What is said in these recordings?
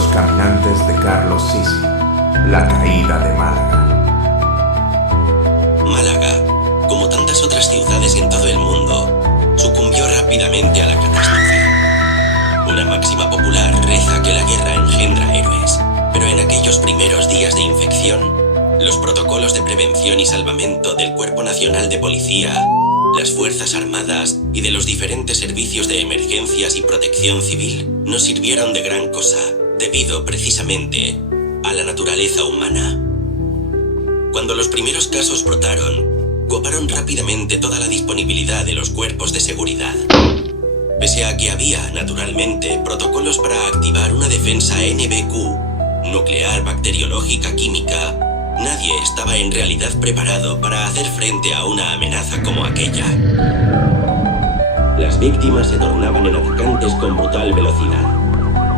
Los caminantes de Carlos Sisi. La caída de Málaga. Málaga, como tantas otras ciudades en todo el mundo, sucumbió rápidamente a la catástrofe. Una máxima popular reza que la guerra engendra héroes, pero en aquellos primeros días de infección, los protocolos de prevención y salvamento del Cuerpo Nacional de Policía, las Fuerzas Armadas y de los diferentes servicios de emergencias y protección civil no sirvieron de gran cosa, debido precisamente a la naturaleza humana. Cuando los primeros casos brotaron, coparon rápidamente toda la disponibilidad de los cuerpos de seguridad. Pese a que había, naturalmente, protocolos para activar una defensa NBQ, nuclear, bacteriológica, química, nadie estaba en realidad preparado para hacer frente a una amenaza como aquella. Las víctimas se tornaban en atacantes con brutal velocidad.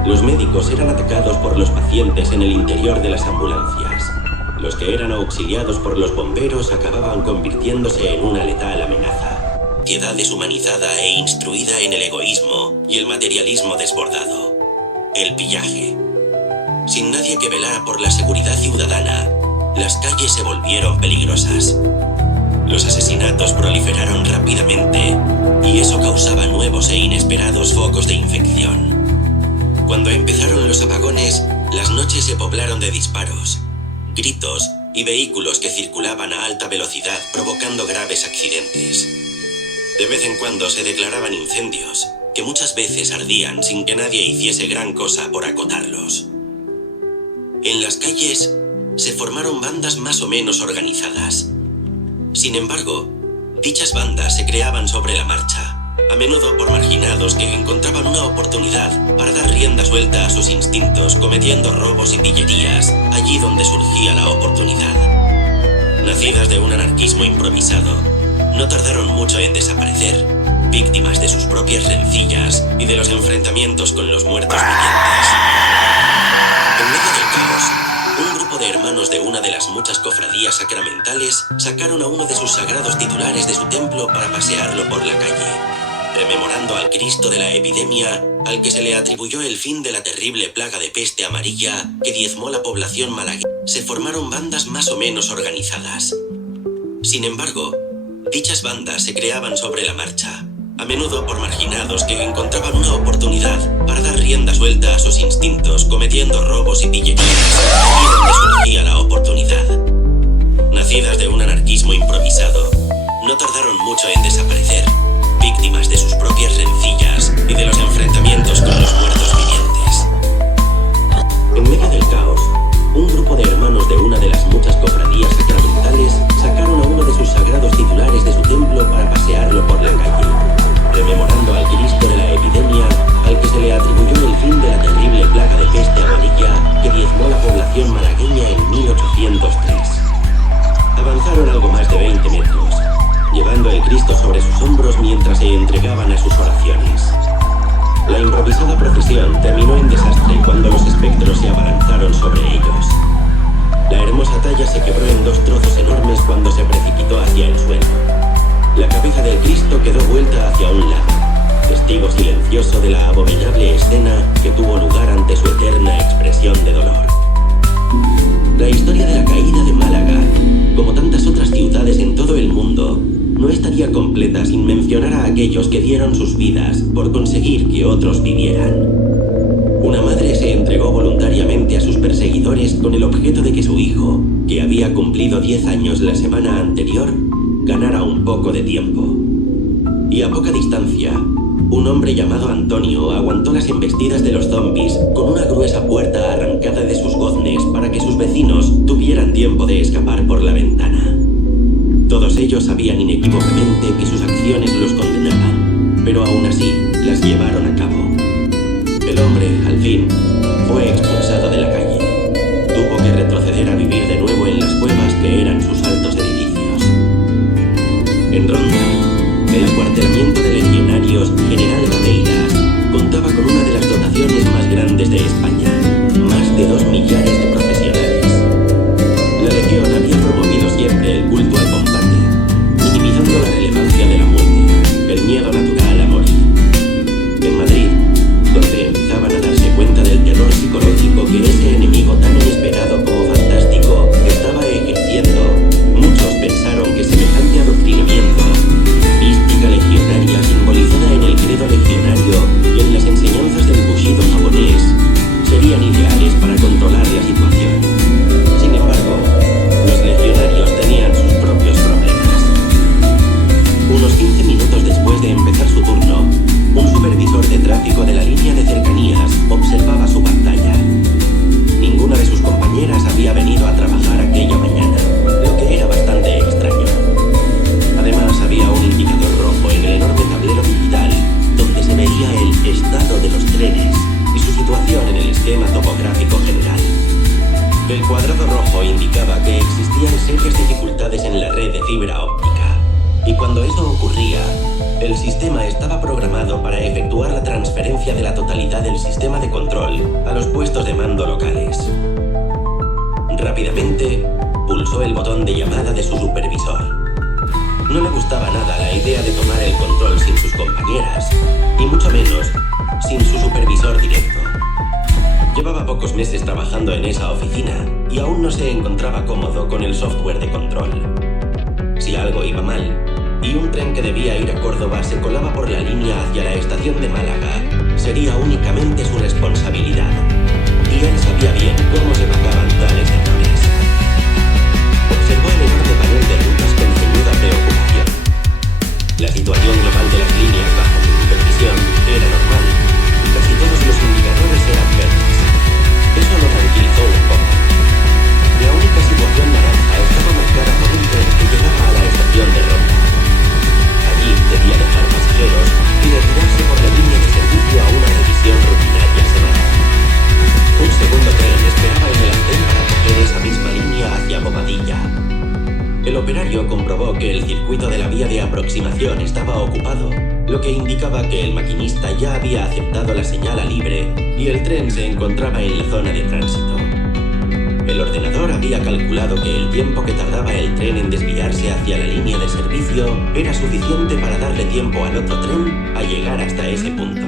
Los médicos eran atacados por los pacientes en el interior de las ambulancias. Los que eran auxiliados por los bomberos acababan convirtiéndose en una letal amenaza. Sociedad deshumanizada e instruida en el egoísmo y el materialismo desbordado. El pillaje. Sin nadie que velara por la seguridad ciudadana, las calles se volvieron peligrosas. Los asesinatos proliferaron rápidamente y eso causaba nuevos e inesperados focos de infección. Cuando empezaron los apagones, las noches se poblaron de disparos, gritos y vehículos que circulaban a alta velocidad provocando graves accidentes. De vez en cuando se declaraban incendios, que muchas veces ardían sin que nadie hiciese gran cosa por acotarlos. En las calles se formaron bandas más o menos organizadas. Sin embargo, dichas bandas se creaban sobre la marcha, a menudo por marginados que encontraban una oportunidad para dar rienda suelta a sus instintos cometiendo robos y pillerías allí donde surgía la oportunidad. Nacidas de un anarquismo improvisado, no tardaron mucho en desaparecer, víctimas de sus propias rencillas y de los enfrentamientos con los muertos vivientes. En medio del caos, un grupo de hermanos de una de las muchas cofradías sacramentales sacaron a uno de sus sagrados titulares de su templo para pasearlo por la calle, rememorando al Cristo de la epidemia al que se le atribuyó el fin de la terrible plaga de peste amarilla que diezmó la población malagueña. Se formaron bandas más o menos organizadas. Sin embargo, dichas bandas se creaban sobre la marcha, a menudo por marginados que encontraban una oportunidad para dar rienda suelta a sus instintos cometiendo robos y pillerías allí donde surgía la oportunidad. Nacidas de un anarquismo improvisado, no tardaron mucho en desaparecer, víctimas de sus propias rencillas y de los enfrentamientos con los muertos vivientes. En medio del caos, un grupo de hermanos de una de las muchas cofradías sacramentales sacaron a uno de sus sagrados titulares de su templo para pasearlo por la calle, rememorando al Cristo de la epidemia al que se le atribuyó el fin de la terrible plaga de peste amarilla que diezmó la población malagueña en 1803. Avanzaron algo más de 20 metros, llevando el Cristo sobre sus hombros mientras se entregaban a sus oraciones. La improvisada procesión terminó en desastre cuando los espectros se abalanzaron sobre ellos. La hermosa talla se quebró en dos trozos enormes cuando se precipitó hacia el suelo. La cabeza del Cristo quedó vuelta hacia un lado, testigo silencioso de la abominable escena que tuvo lugar ante su eterna expresión de dolor. La historia de la caída de Málaga, como tantas otras ciudades en todo el mundo, no estaría completa sin mencionar a aquellos que dieron sus vidas por conseguir que otros vivieran. Una madre se entregó voluntariamente a sus perseguidores con el objeto de que su hijo, que había cumplido 10 años la semana anterior, ganara un poco de tiempo. Y a poca distancia, un hombre llamado Antonio aguantó las embestidas de los zombies con una gruesa puerta arrancada de sus goznes para que sus vecinos tuvieran tiempo de escapar por la ventana. Todos ellos sabían inequívocamente que sus acciones los condenaban, pero aún así las llevaron a cabo. El hombre, al fin, fue expulsado de la calle. Tuvo que retroceder a vivir de nuevo en las cuevas que eran sus altos edificios. En Ronda, el acuartelamiento de legionarios General Gabeira contaba con una de las dotaciones más grandes de España, más de 2 millares de profesionales. La legión había promovido siempre el culto al combate, minimizando la relevancia de la muerte, el miedo natural a morir. En Madrid, donde empezaban a darse cuenta del terror que existían serias dificultades en la red de fibra óptica. Y cuando eso ocurría, el sistema estaba programado para efectuar la transferencia de la totalidad del sistema de control a los puestos de mando locales. Rápidamente, pulsó el botón de llamada de su supervisor. No le gustaba nada la idea de tomar el control sin sus compañeras, y mucho menos sin su supervisor directo. Llevaba pocos meses trabajando en esa oficina y aún no se encontraba cómodo con el software de control. Si algo iba mal, y un tren que debía ir a Córdoba se colaba por la línea hacia la estación de Málaga, sería únicamente su responsabilidad. Y él sabía bien cómo se pagaban tales errores. Observó el enorme panel de rutas con ceñuda preocupación. La situación global de las líneas bajo su supervisión era normal y casi todos los indicadores eran verdes. Eso lo tranquilizó un poco. La única situación naranja estaba marcada por un tren que llegaba a la estación de Ronda. Allí debía dejar pasajeros y retirarse por la línea de servicio a una revisión rutinaria semanal. Un segundo tren esperaba en el andén para coger esa misma línea hacia Bobadilla. El operario comprobó que el circuito de la vía de aproximación estaba ocupado, lo que indicaba que el maquinista ya había aceptado la señal a libre y el tren se encontraba en la zona de tránsito. El ordenador había calculado que el tiempo que tardaba el tren en desviarse hacia la línea de servicio era suficiente para darle tiempo al otro tren a llegar hasta ese punto.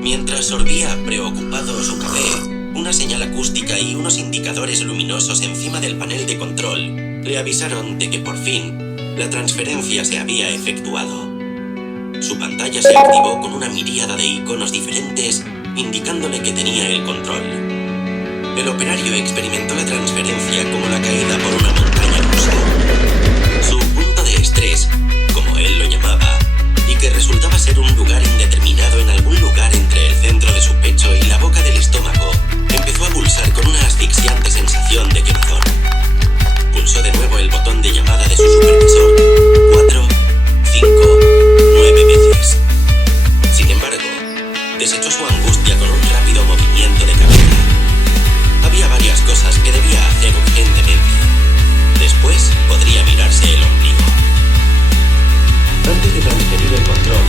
Mientras sorbía preocupado su café, una señal acústica y unos indicadores luminosos encima del panel de control le avisaron de que por fin la transferencia se había efectuado. Su pantalla se activó con una miríada de iconos diferentes indicándole que tenía el control. El operario experimentó la transferencia como la caída por una montaña rusa. Su punto de estrés, como él lo llamaba, y que resultaba ser un lugar indeterminado en algún lugar entre el centro de su pecho y la boca del estómago, empezó a pulsar con una asfixiante sensación de quemazón. Pulsó de nuevo el botón de llamada de su supervisor 4, 5, 9 veces. Sin embargo, desechó su angustia con un rápido movimiento de cabeza. Había varias cosas que debía hacer urgentemente. Después podría mirarse el ombligo. Antes de transferir el control,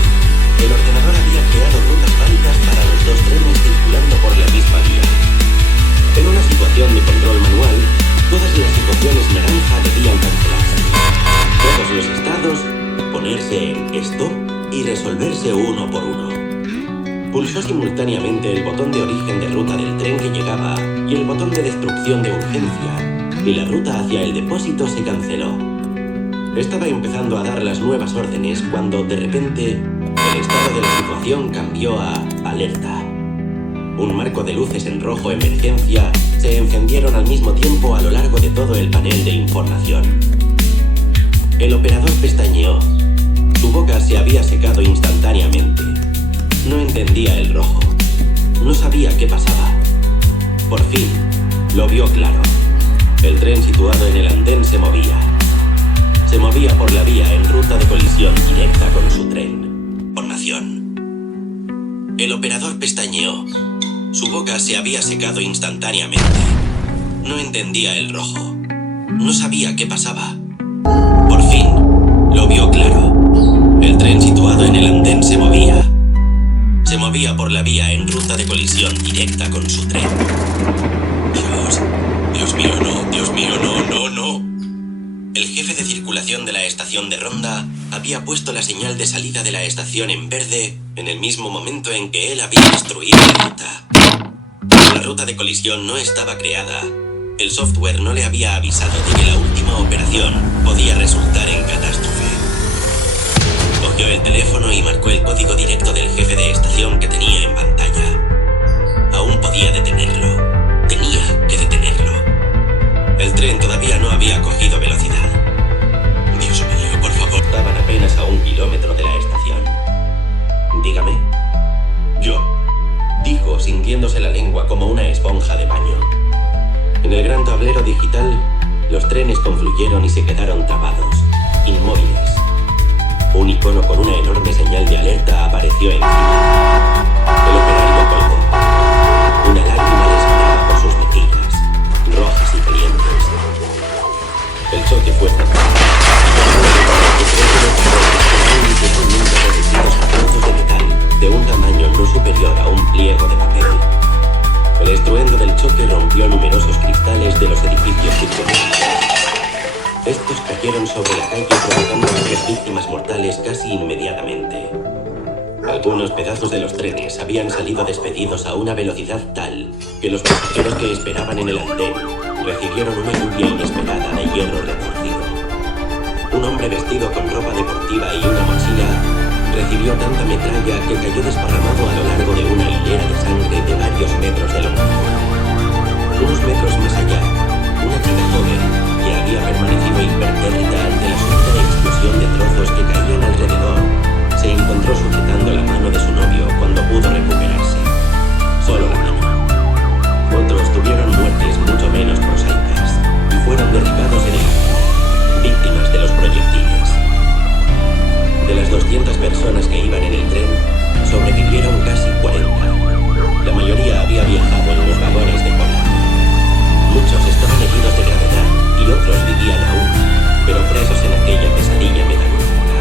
el ordenador había creado rutas válidas para los dos trenes circulando por la misma vía. En una situación de control manual, todas las situaciones naranja debían cancelarse. Todos los estados, ponerse en stop y resolverse uno por uno. Pulsó simultáneamente el botón de origen de ruta del tren que llegaba y el botón de destrucción de urgencia, y la ruta hacia el depósito se canceló. Estaba empezando a dar las nuevas órdenes cuando, de repente, el estado de la situación cambió a alerta. Un marco de luces en rojo emergencia se encendieron al mismo tiempo a lo largo de todo el panel de información. El operador pestañeó. Su boca se había secado instantáneamente. No entendía el rojo. No sabía qué pasaba. Por fin, lo vio claro. El tren situado en el andén se movía. Se movía por la vía en ruta de colisión directa con su tren. Información. El operador pestañeó. Su boca se había secado instantáneamente. No entendía el rojo. No sabía qué pasaba. Por fin, lo vio claro. El tren situado en el andén se movía. Se movía por la vía en ruta de colisión directa con su tren. Dios mío, no, Dios mío, no, no, no. El jefe de circulación de la estación de Ronda había puesto la señal de salida de la estación en verde en el mismo momento en que él había destruido la ruta. La ruta de colisión no estaba creada. El software no le había avisado de que la última operación podía resultar en catástrofe. Cogió el teléfono y marcó el código directo del jefe de estación que tenía en pantalla. Aún podía detenerlo. Tenía que detenerlo. El tren todavía no había cogido velocidad. Dios mío, por favor. Estaban apenas a 1 kilómetro de la estación. Dígame. Yo, dijo, sintiéndose la lengua como una esponja de baño. En el gran tablero digital, los trenes confluyeron y se quedaron trabados, inmóviles. Un icono con una enorme señal de alerta apareció encima. El operario colgó. Una lágrima le sonaba por sus mejillas, rojas y calientes. estruendo del choque rompió numerosos cristales de los edificios circundantes. Estos cayeron sobre la calle provocando varias víctimas mortales casi inmediatamente. Algunos pedazos de los trenes habían salido despedidos a una velocidad tal que los pasajeros que esperaban en el andén recibieron una lluvia inesperada de hierro retorcido. Un hombre vestido con ropa deportiva y una mochila recibió tanta metralla que cayó desparramado a lo largo de una hilera de sangre de varios metros de longitud. Unos metros más allá, una chica joven que había permanecido impertérrita ante la súbita explosión de trozos que caían alrededor se encontró sujetando la mano de su novio cuando pudo recuperarse. Solo la mano. Otros tuvieron muertes mucho menos prosaicas y fueron derribados en el acto, víctimas de los proyectiles. De las 200 personas que iban en el tren, sobrevivieron casi 40. La mayoría había viajado en los vagones de cola. Muchos estaban heridos de gravedad y otros vivían aún, pero presos en aquella pesadilla metalúrgica.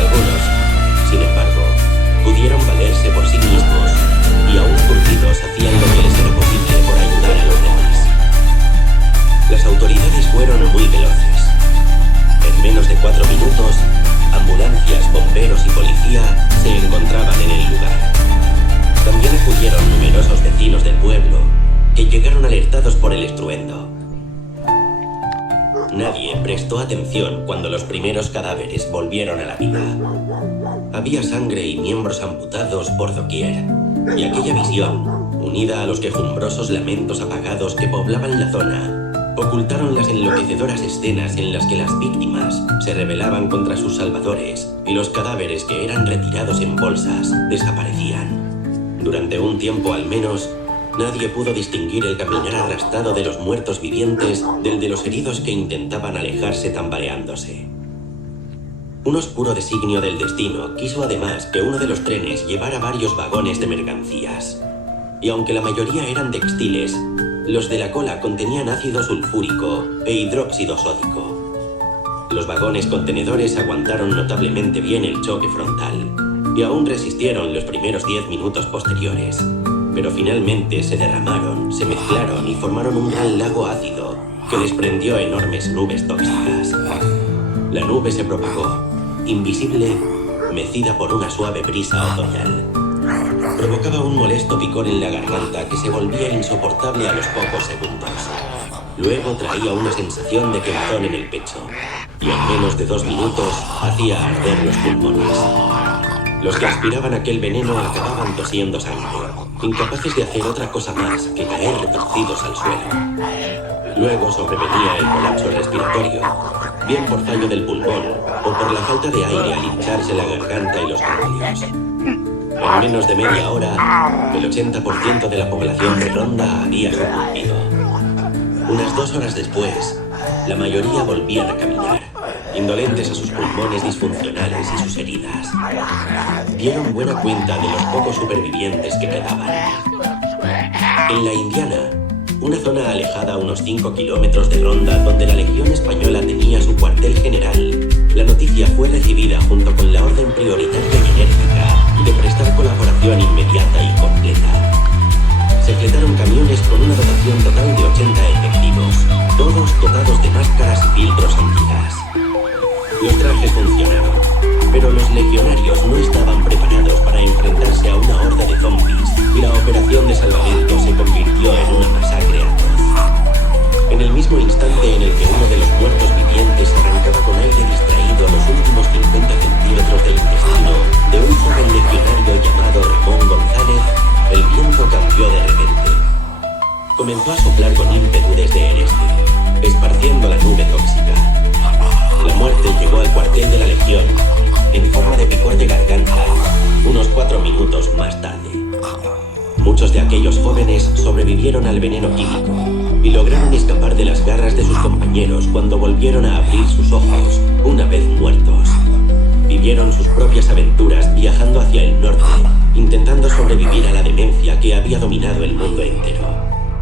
Algunos, sin embargo, pudieron valerse por sí mismos y aún curtidos hacían lo que les era posible por ayudar a los demás. Las autoridades fueron muy veloces. En menos de 4 minutos, ambulancias, bomberos y policía se encontraban en el lugar. También acudieron numerosos vecinos del pueblo que llegaron alertados por el estruendo. Nadie prestó atención cuando los primeros cadáveres volvieron a la vida. Había sangre y miembros amputados por doquier, y aquella visión, unida a los quejumbrosos lamentos apagados que poblaban la zona, ocultaron las enloquecedoras escenas en las que las víctimas se rebelaban contra sus salvadores y los cadáveres que eran retirados en bolsas desaparecían. Durante un tiempo al menos, nadie pudo distinguir el caminar arrastrado de los muertos vivientes del de los heridos que intentaban alejarse tambaleándose. Un oscuro designio del destino quiso además que uno de los trenes llevara varios vagones de mercancías. Y aunque la mayoría eran textiles, los de la cola contenían ácido sulfúrico e hidróxido sódico. Los vagones contenedores aguantaron notablemente bien el choque frontal y aún resistieron los primeros 10 minutos posteriores, pero finalmente se derramaron, se mezclaron y formaron un gran lago ácido que desprendió enormes nubes tóxicas. La nube se propagó, invisible, mecida por una suave brisa otoñal. Provocaba un molesto picor en la garganta que se volvía insoportable a los pocos segundos. Luego traía una sensación de quemazón en el pecho, y en menos de 2 minutos hacía arder los pulmones. Los que aspiraban aquel veneno acababan tosiendo sangre, incapaces de hacer otra cosa más que caer retorcidos al suelo. Luego sobrevenía el colapso respiratorio, bien por fallo del pulmón o por la falta de aire al hincharse la garganta y los ganglios. En menos de media hora, el 80% de la población de Ronda había sucumbido. Unas 2 horas después, la mayoría volvían a caminar, indolentes a sus pulmones disfuncionales y sus heridas. Dieron buena cuenta de los pocos supervivientes que quedaban. En la Indiana, una zona alejada a unos 5 kilómetros de Ronda, donde la Legión Española tenía su cuartel general, la noticia fue recibida junto con la orden prioritaria y enérgica de prestar colaboración inmediata y completa. Se fletaron camiones con una dotación total de 80 efectivos, todos dotados de máscaras y filtros antigas. Los trajes funcionaban, pero los legionarios no estaban preparados para enfrentarse a una horda de zombies y la operación de salvamento se convirtió en una masacre atroz. En el mismo instante en el que uno de los muertos vivientes arrancaba con aire distraído los últimos 50 centímetros del intestino de un joven legionario llamado Ramón González, el viento cambió de repente. Comenzó a soplar con ímpetu desde el este, esparciendo la nube tóxica. La muerte llegó al cuartel de la Legión en forma de picor de garganta, unos 4 minutos más tarde. Muchos de aquellos jóvenes sobrevivieron al veneno químico y lograron escapar de las garras de sus compañeros cuando volvieron a abrir sus ojos, una vez muertos. Vivieron sus propias aventuras viajando hacia el norte, intentando sobrevivir a la demencia que había dominado el mundo entero.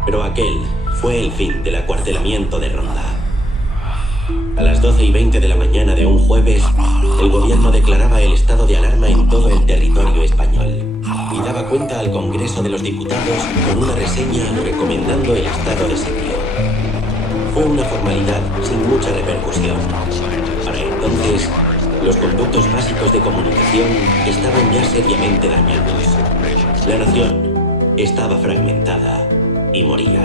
Pero aquel fue el fin del acuartelamiento de Ronda. A las 12:20 de la mañana de un jueves, el gobierno declaraba el estado de alarma en todo el territorio español. y daba cuenta al Congreso de los Diputados con una reseña recomendando el estado de sitio. Fue una formalidad sin mucha repercusión. Para entonces, los conductos básicos de comunicación estaban ya seriamente dañados. La nación estaba fragmentada y moría.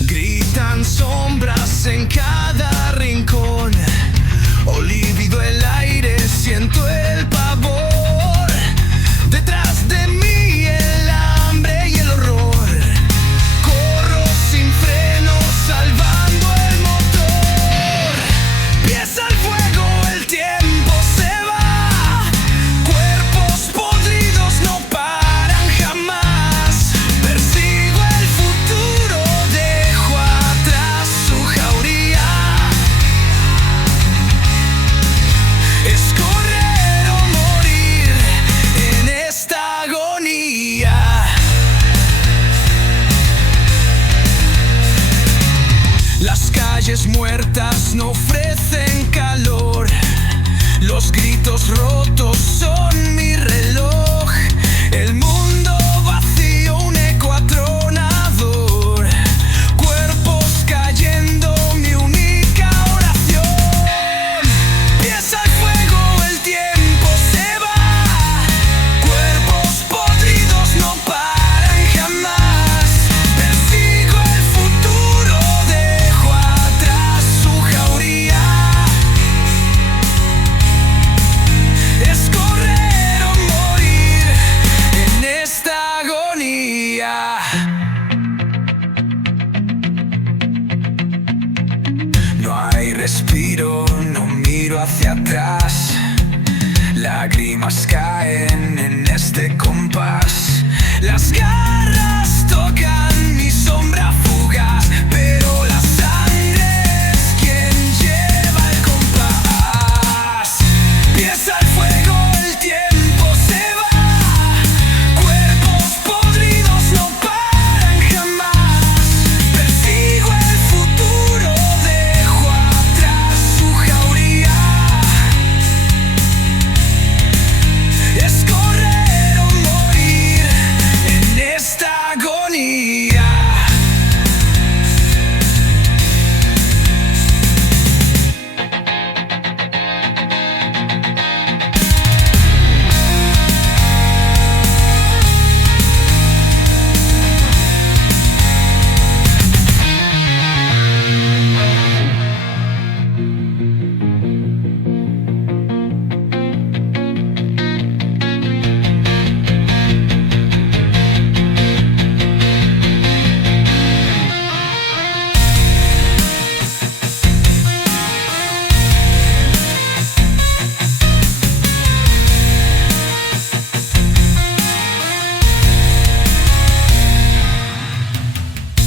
Gritan sombras en cada rincón. Olvido el aire, siento el pavor. Detrás de mí el hambre y el horror. Corro sin freno, salvando el motor. Pies al fuego, el tiempo se va. Cuerpos podridos no paran jamás. Persigo el futuro, dejo atrás su jauría. Es correr o morir en esta agonía. Las calles muertas no ofrecen calor. Los gritos rotos son mi reloj. El mundo vacío, un eco atronador. Cuerpos cayendo, mi única oración. Pies al fuego, el tiempo se va. Cuerpos podridos no paran jamás. Persigo el futuro, dejo atrás su jauría. Es correr o morir en esta agonía. No hay respiro, no miro hacia atrás. Lágrimas caen en este compás. Las garras tocan mi sombra fugaz, pero la sangre es quien lleva el compás. Pies al fuego, el tiempo se va. Cuerpos podridos no paran jamás. Persigo el futuro, dejo atrás su jauría. Es correr o morir en esta agonía.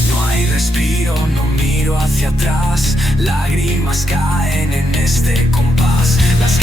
No hay respiro, no miro hacia atrás. Lágrimas caen en este compás. Las